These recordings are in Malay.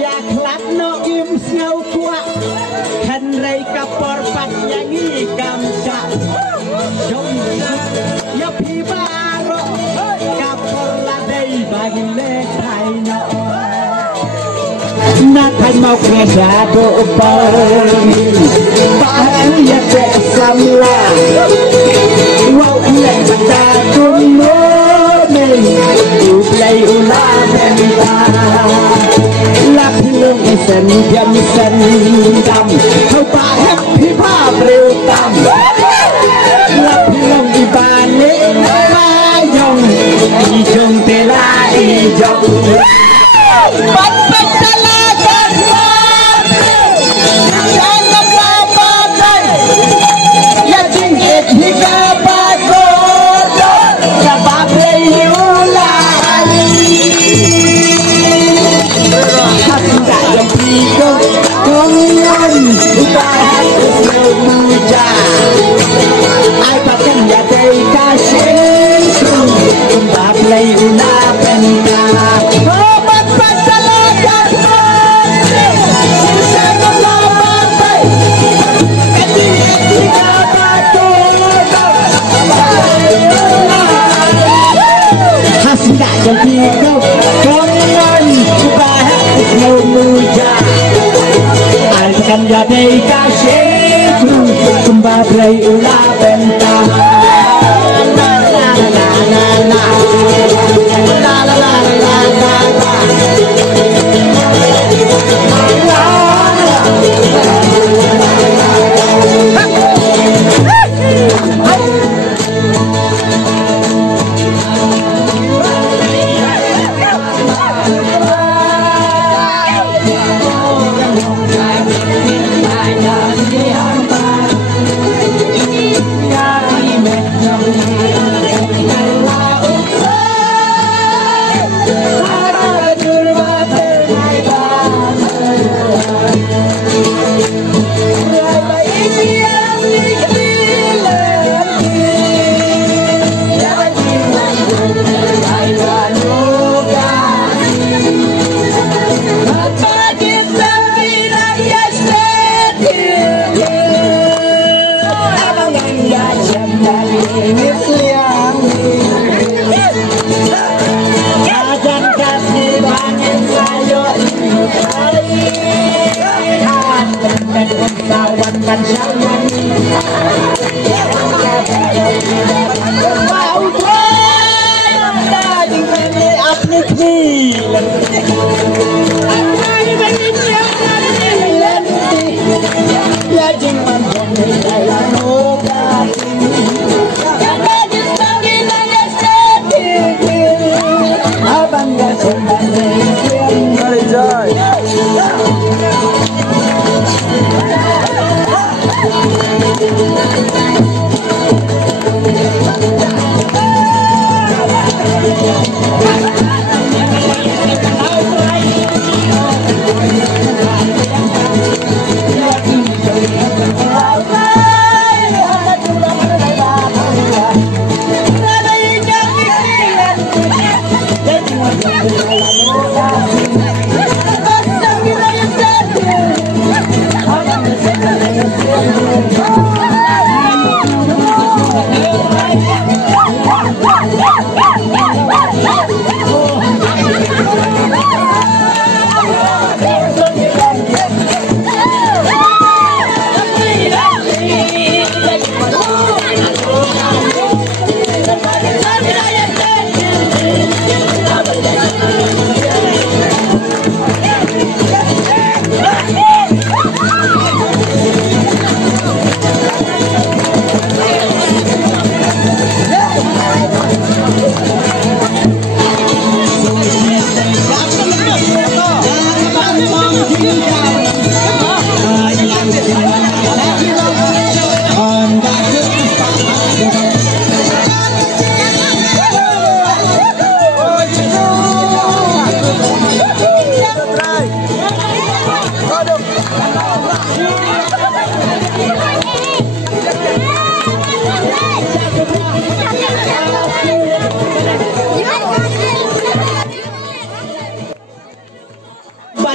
อยากคลับนกยิ้มเงากว่าขันไรกับปอร์ปัดอย่างนี้กำจัดจงอย่าพี่บ้ารอกับปอร์ละได้บางเล็กไทยน้อยนักไทยมาเกลียดโดบอลบ้านอย่าเจ็บซ้ำละว่าเล่นบรรดาตุ้มโน้นอยู่เพลย์อุลาเป็นตาลับลงเส้นยำเส้นดำเข้าป่าแฮปปี้ภาพเร็วต่ำลับลงอีบานเล็กมายงอีจงเตลาอีจงปัดปัดตะลากันมายังลำลาบาดเลยอย่าจิ้งเอ็ดฮิกาบาโกโดจะบาเบยูลาyang tiga kongan ubah muja ai pakai jadi kasih kembali play una penta obat pasalakan sama lambai ketika batu hasilnya yang tiga kongan ubah muja ai akan jadi kasih kembali play una penta la la la la la la la la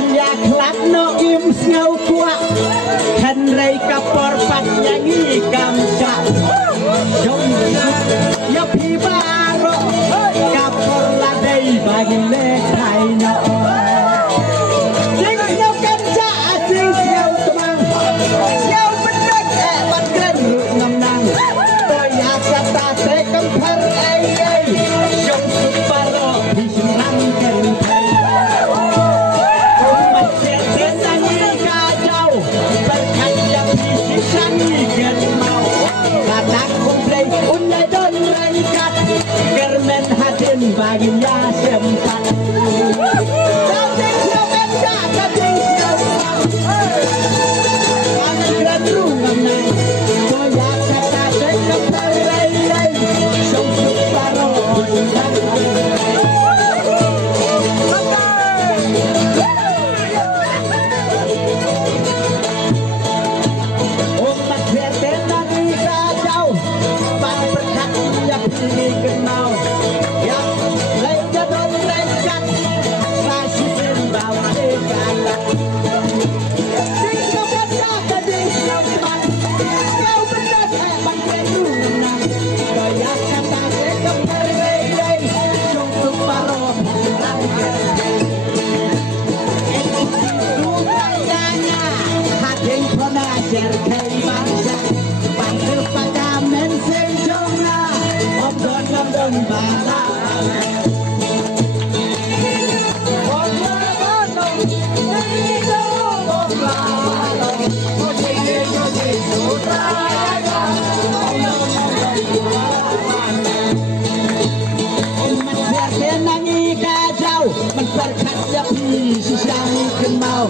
ya kelak no im sngau tua kan rei kapor pat nyanyi kamsa jom ya pi baro kapor ladai bagi le thai no jing sngau kamsa jing sngau temang sngau bedak bat kren ngam nang to ya kata te kampar ai ai jom suparo di senang kan thai Germen hatin baginya sempat. Kadang siap enda, kadang siap kadang rungan nang. Koyak kata sekep berai-rai, sungguh paro undang. Umat beten lagi kacau, pan berkat yang ini kenal. Berkat ya pi sisang kenal